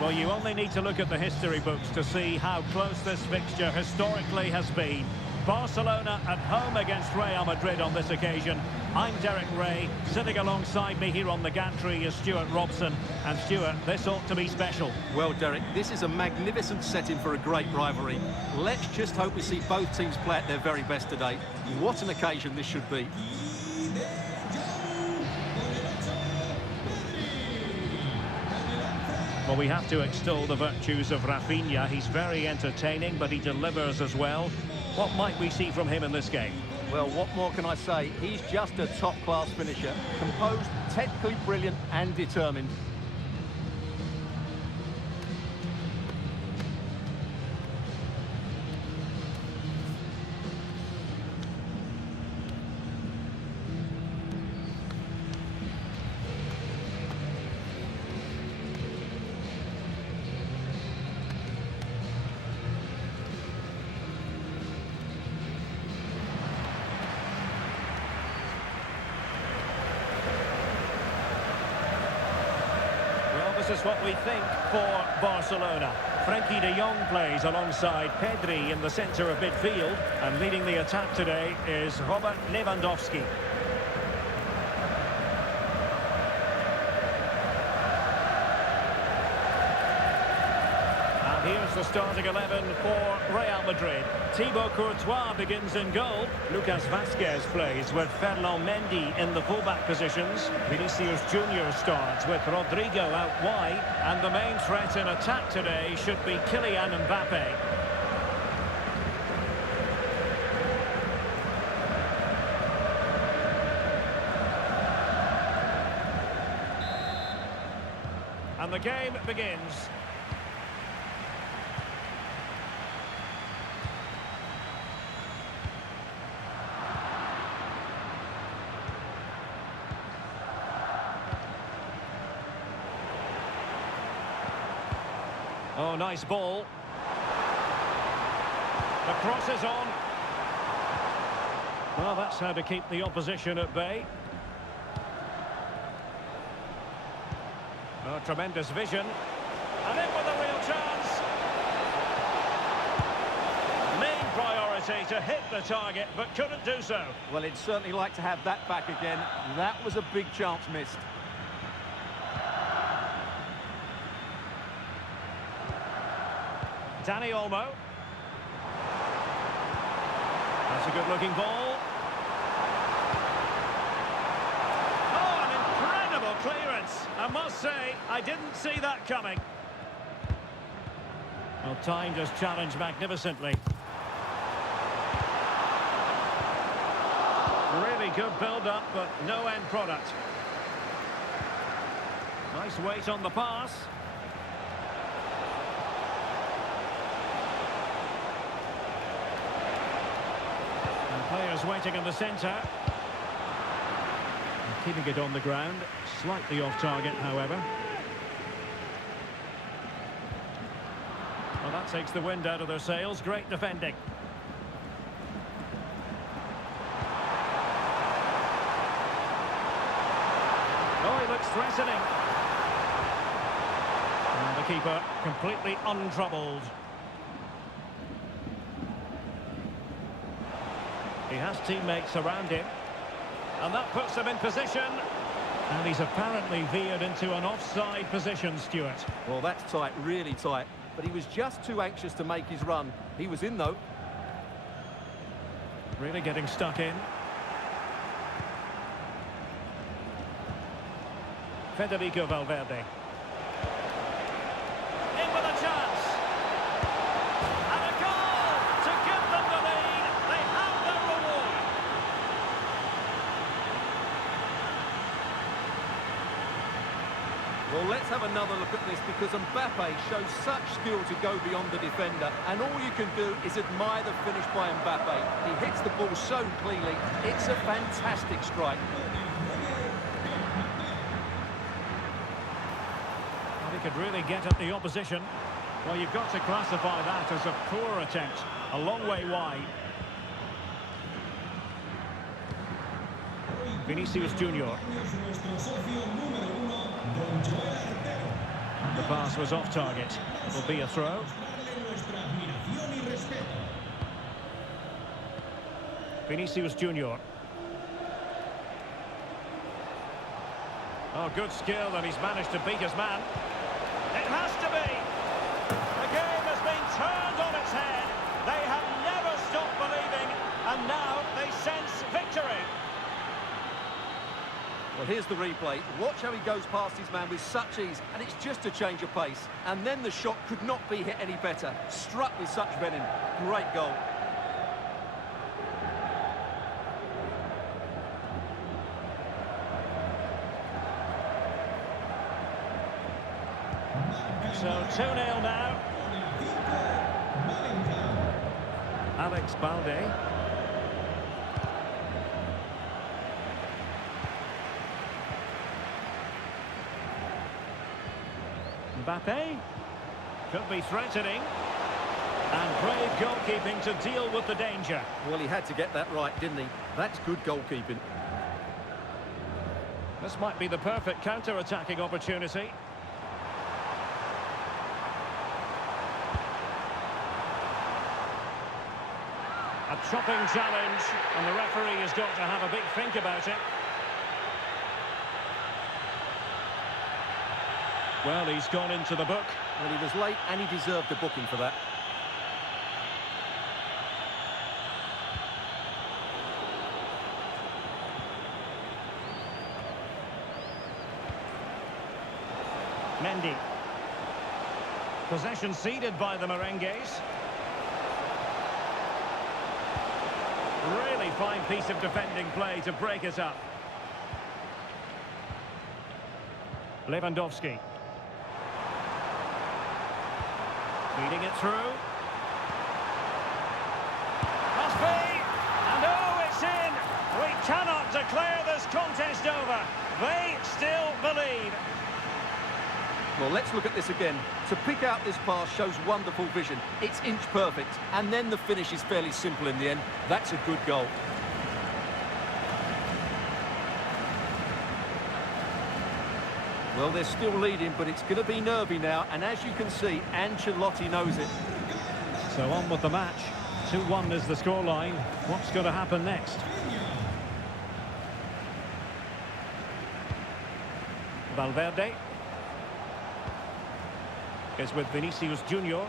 Well, you only need to look at the history books to see how close this fixture historically has been. Barcelona at home against Real Madrid on this occasion. I'm Derek Ray. Sitting alongside me here on the gantry is Stuart Robson. And Stuart, this ought to be special. Well, Derek, this is a magnificent setting for a great rivalry. Let's just hope we see both teams play at their very best today. What an occasion this should be. Well, we have to extol the virtues of Raphinha. He's very entertaining, but he delivers as well. What might we see from him in this game? Well, what more can I say? He's just a top-class finisher. Composed, technically brilliant and determined. This is what we think for Barcelona. Frenkie de Jong plays alongside Pedri in the centre of midfield, and leading the attack today is Robert Lewandowski. Here's the starting 11 for Real Madrid. Thibaut Courtois begins in goal. Lucas Vazquez plays with Ferland Mendy in the fullback positions. Vinicius Junior starts with Rodrigo out wide. And the main threat in attack today should be Kylian Mbappe. And the game begins. Oh, nice ball. The cross is on. Well, that's how to keep the opposition at bay. Oh, tremendous vision. And in with a real chance. Main priority to hit the target, but couldn't do so. Well, he'd certainly like to have that back again. That was a big chance missed. Dani Olmo. That's a good-looking ball. Oh, an incredible clearance. I must say, I didn't see that coming. Well, time just challenged magnificently. Really good build-up, but no end product. Nice weight on the pass. Players waiting in the centre. Keeping it on the ground. Slightly off target, however. Well, that takes the wind out of their sails. Great defending. Oh, he looks threatening. And the keeper completely untroubled. He has teammates around him. And that puts him in position. And he's apparently veered into an offside position, Stuart. Well, that's tight, really tight. But he was just too anxious to make his run. He was in, though. Really getting stuck in. Federico Valverde. In with a chance. And a goal to give them the lead. They have their reward. Well, let's have another look at this because Mbappe shows such skill to go beyond the defender. And all you can do is admire the finish by Mbappe. He hits the ball so cleanly. It's a fantastic strike. He could really get at the opposition. Well, you've got to classify that as a poor attempt. A long way wide. Vinicius Junior. The pass was off target. It will be a throw. Vinicius Junior. Oh, good skill, and he's managed to beat his man. It has to be. The game has been turned on its head. They have never stopped believing, and now they sense victory. Well, here's the replay. Watch how he goes past his man with such ease, and it's just a change of pace. And then the shot could not be hit any better. Struck with such venom. Great goal. So 2-0 now. Alex Balde. Mbappe. Could be threatening. And brave goalkeeping to deal with the danger. Well, he had to get that right, didn't he? That's good goalkeeping. This might be the perfect counter-attacking opportunity. A chopping challenge, and the referee has got to have a big think about it. Well, he's gone into the book. Well, he was late and he deserved a booking for that. Mendy. Possession ceded by the Merengues. Really fine piece of defending play to break it up. Lewandowski. Feeding it through. Must be! And oh, it's in! We cannot declare this contest over. They still believe. Well, let's look at this again. To pick out this pass shows wonderful vision. It's inch perfect, and then the finish is fairly simple in the end. That's a good goal. Well, they're still leading, but it's going to be nervy now, and as you can see, Ancelotti knows it. So on with the match. 2-1 is the scoreline. What's going to happen next? Valverde is with Vinicius Junior.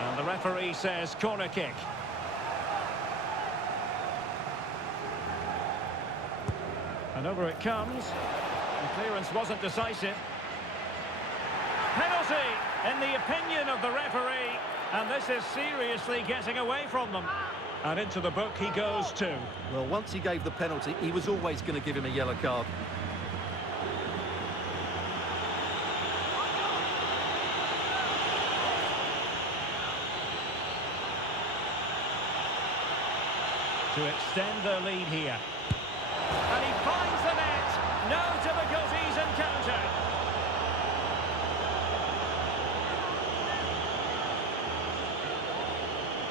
And the referee says corner kick. And over it comes. The clearance wasn't decisive. Penalty, in the opinion of the referee. And this is seriously getting away from them. And into the book he goes too. Well, once he gave the penalty, he was always going to give him a yellow card. To extend their lead here. And he finds the net. No difficulties encountered.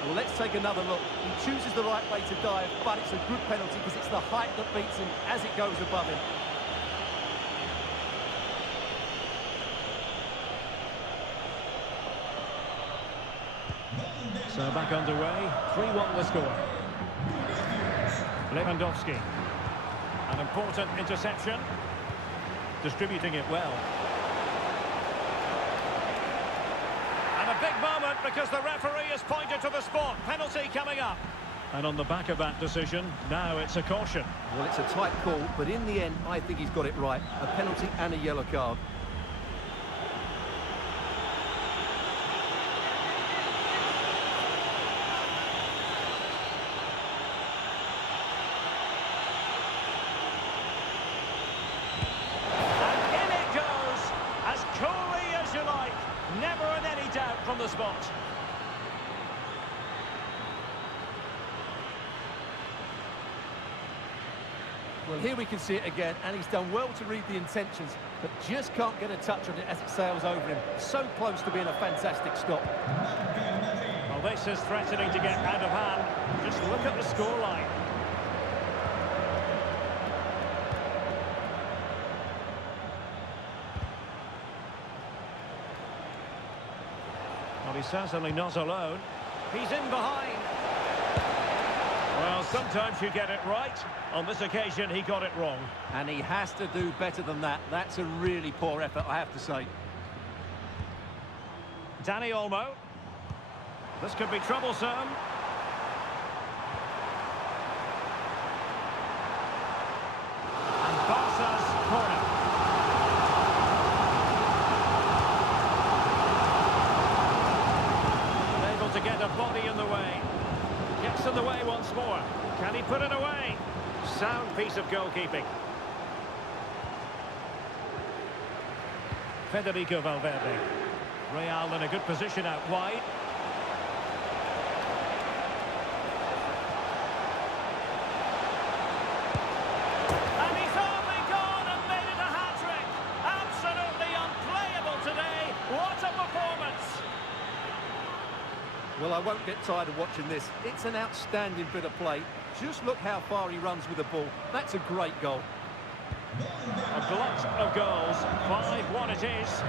Well, let's take another look. He chooses the right way to dive, but it's a good penalty because it's the height that beats him as it goes above him. So back underway. 3-1 the score. Lewandowski. An important interception. Distributing it well. And a big moment because the referee has pointed to the spot. Penalty coming up. And on the back of that decision, now it's a caution. Well, it's a tight call, but in the end, I think he's got it right. A penalty and a yellow card. Never in any doubt from the spot. Well, here we can see it again, and he's done well to read the intentions, but just can't get a touch on it as it sails over him. So close to being a fantastic stop. Well, this is threatening to get out of hand. Just look at the scoreline. Well, he's certainly not alone. He's in behind. Well, sometimes you get it right. On this occasion, he got it wrong. And he has to do better than that. That's a really poor effort, I have to say. Dani Olmo. This could be troublesome. And Barca's corner. Able to get a body in the way. Gets in the way once more. Can he put it away? Sound piece of goalkeeping. Federico Valverde. Real in a good position out wide. And he's only gone and made it a hat-trick. Absolutely unplayable today. What a performance. Well, I won't get tired of watching this. It's an outstanding bit of play. Just look how far he runs with the ball. That's a great goal. A glut of goals. 5-1 it is.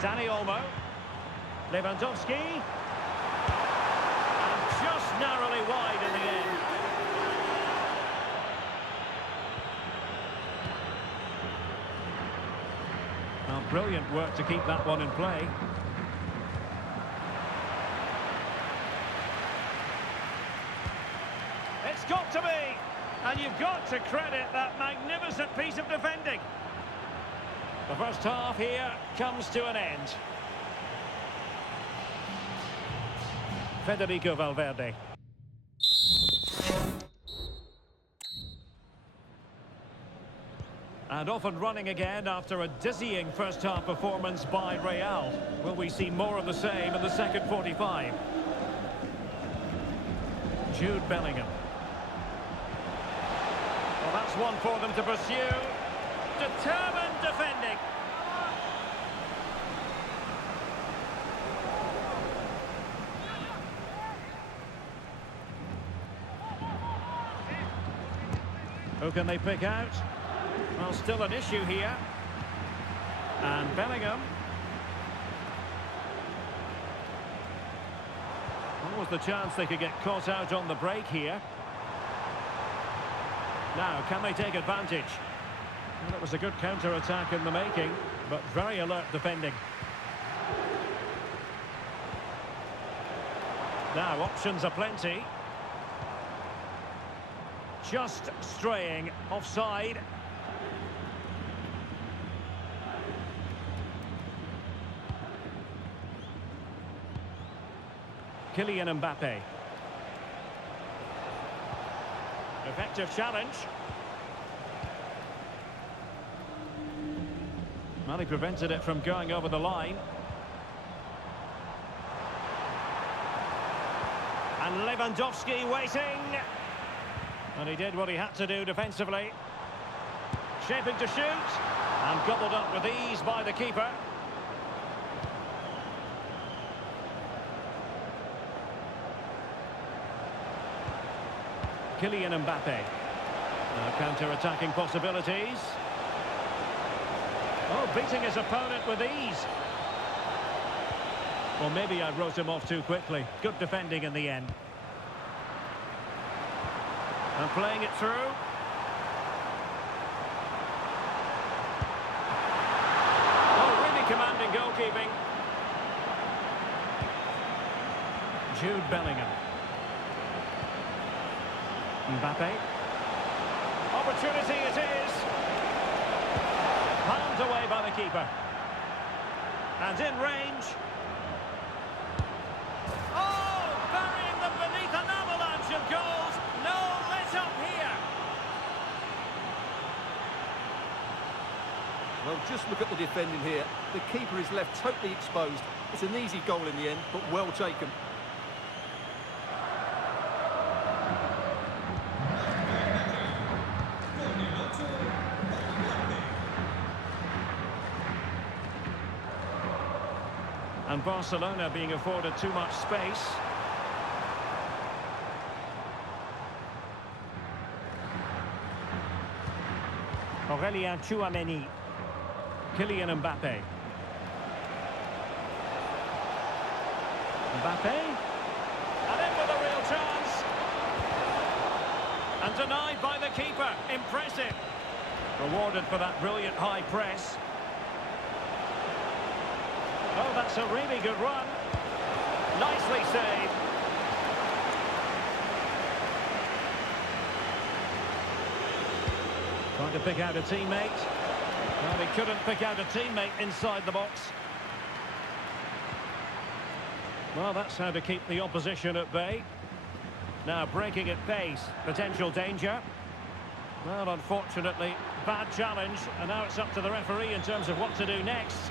Dani Olmo. Lewandowski. And just narrowly wide in the end. Well, brilliant work to keep that one in play. It's got to be! And you've got to credit that magnificent piece of defending. The first half here comes to an end. Federico Valverde. And off and running again after a dizzying first-half performance by Real. Will we see more of the same in the second 45? Jude Bellingham. Well, that's one for them to pursue. Determined defending. Who can they pick out? Well, still an issue here. And Bellingham. What was the chance they could get caught out on the break here? Now, can they take advantage? Well, it was a good counter-attack in the making, but very alert defending. Now, options are plenty. Just straying offside. Kylian Mbappe. Effective challenge. Well, he prevented it from going over the line. And Lewandowski waiting. And he did what he had to do defensively. Shaping to shoot. And gobbled up with ease by the keeper. Kylian Mbappe. Now counter-attacking possibilities. Oh, beating his opponent with ease. Well, maybe I wrote him off too quickly. Good defending in the end. And playing it through. Oh, really commanding goalkeeping. Jude Bellingham. Mbappe. Opportunity it is. Palmed away by the keeper. And in range. Oh, burying them beneath an avalanche of goals. No let up here. Well, just look at the defending here. The keeper is left totally exposed. It's an easy goal in the end, but well taken. And Barcelona being afforded too much space. Aurelien Tchouameni. Kylian Mbappe. Mbappe. And in with a real chance. And denied by the keeper. Impressive. Rewarded for that brilliant high press. Oh, that's a really good run. Nicely saved. Trying to pick out a teammate. Well, he couldn't pick out a teammate inside the box. Well, that's how to keep the opposition at bay. Now breaking at pace. Potential danger. Well, unfortunately, bad challenge. And now it's up to the referee in terms of what to do next.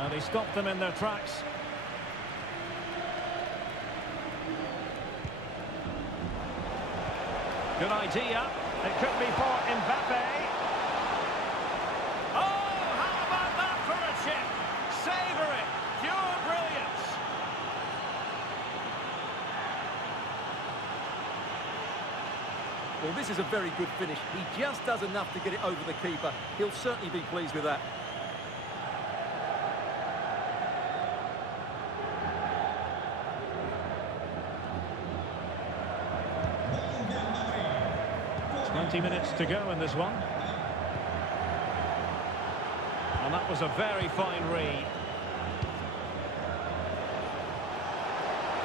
And he stopped them in their tracks. Good idea. It could be for Mbappe. Oh, how about that for a chip? Savouring. Pure brilliance. Well, this is a very good finish. He just does enough to get it over the keeper. He'll certainly be pleased with that. Minutes to go in this one. And that was a very fine read.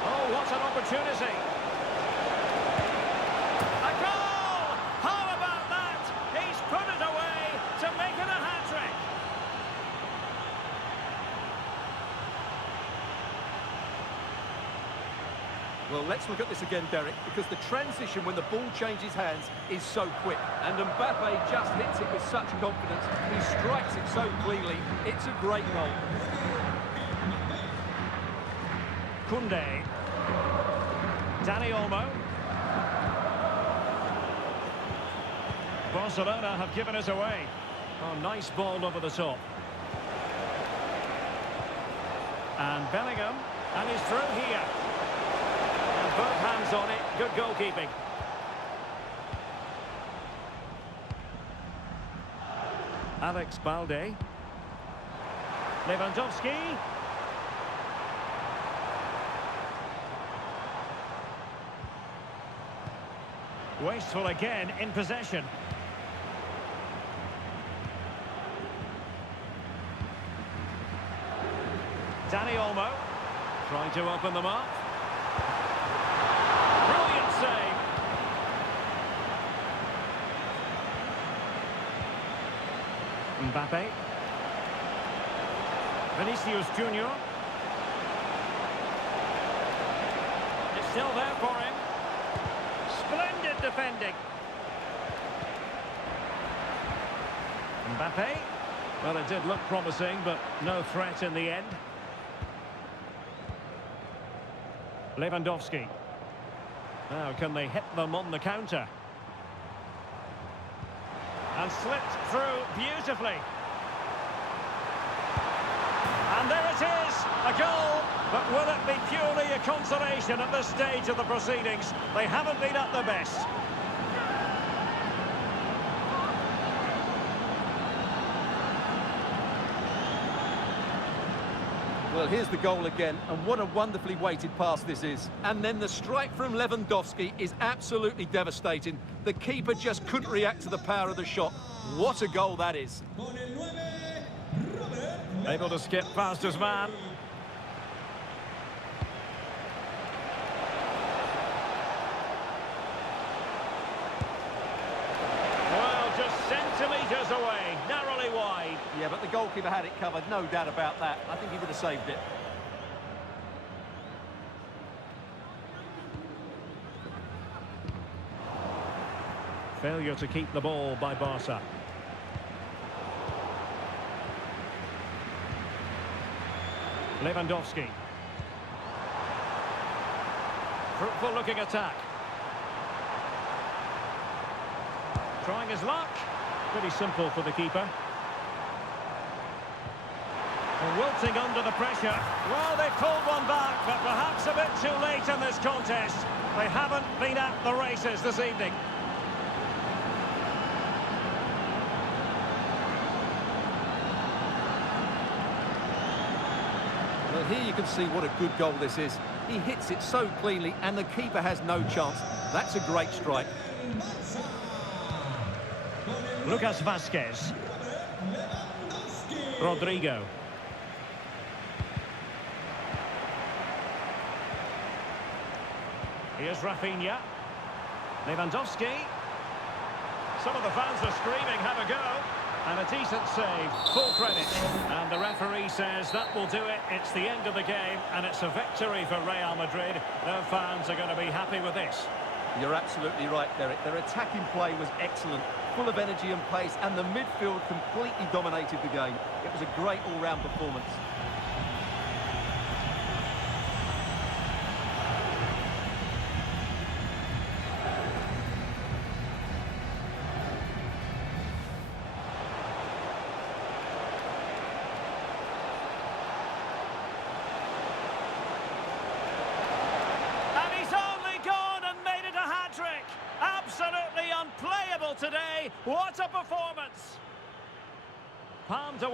Oh, what an opportunity. A goal! How about that? He's put it away to make it a hat-trick. Well, let's look at this again, Derek, because the transition when the ball changes hands is so quick. And Mbappe just hits it with such confidence. He strikes it so cleanly. It's a great goal. Koundé. Dani Olmo. Barcelona have given it away. Oh, nice ball over the top. And Bellingham. And he's through here. Both hands on it. Good goalkeeping. Alex Balde. Lewandowski. Wasteful again in possession. Dani Olmo. Trying to open them up. Save. Mbappe. Vinicius Junior. It's still there for him. Splendid defending. Mbappe. Well, it did look promising, but no threat in the end. Lewandowski. Now, can they hit them on the counter? And slipped through beautifully. And there it is, a goal. But will it be purely a consolation at this stage of the proceedings? They haven't been at their best. Well, here's the goal again, and what a wonderfully weighted pass this is. And then the strike from Lewandowski is absolutely devastating. The keeper just couldn't react to the power of the shot. What a goal that is. Able to skip past his man. Well, just centimetres away, narrowly wide. Yeah, but the goalkeeper had it covered, no doubt about that. I think he would have saved it. Failure to keep the ball by Barca. Lewandowski. Fruitful looking attack. Trying his luck. Pretty simple for the keeper. Wilting under the pressure. Well, they pulled one back, but perhaps a bit too late in this contest. They haven't been at the races this evening. Well, here you can see what a good goal this is. He hits it so cleanly and the keeper has no chance. That's a great strike. Lucas Vazquez. Rodrigo. Here's Raphinha. Lewandowski. Some of the fans are screaming, have a go. And a decent save, full credit. And the referee says that will do it. It's the end of the game, and it's a victory for Real Madrid. Their fans are going to be happy with this. You're absolutely right, Derek. Their attacking play was excellent, full of energy and pace, and the midfield completely dominated the game. It was a great all-round performance. Absolutely unplayable today. What a performance! Palmed away.